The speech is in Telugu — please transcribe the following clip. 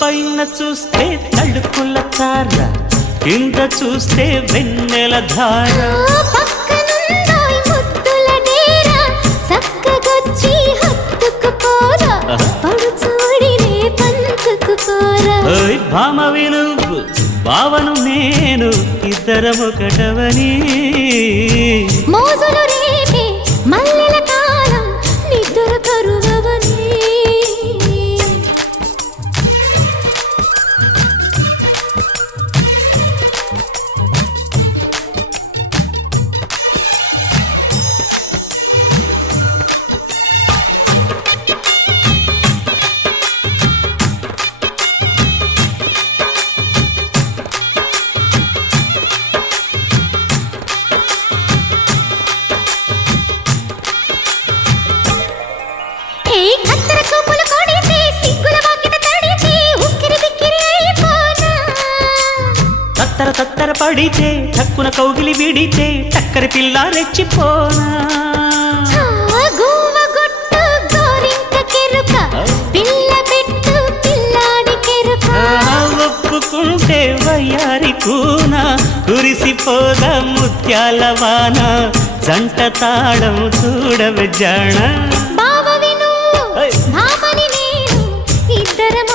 పైన చూస్తే తడుకుల తార, కింద చూస్తే వెన్నెల ధార. పక్కనుందోయ్ ముద్దుల డేరా, చక్కగొచ్చి హత్తుకుపోరా, పడుచూడినే పంచుకుపోరా. ఓయ్ భామ వినువ్వు, భావను నేను, ఇద్దరమొకటవని. మోజులు రేపే మల్లెల కాలం, నిద్ర కరువవని. తత్తర తత్తర పడితే టక్కున కౌగిలి విడితే టక్కరి పిల్ల రెచ్చిపోనా. ఒప్పుకుంటే వయ్యారి కూన, కురిసిపోదా ముత్యాల వాన, జంట తాళం చూడవే జాణ.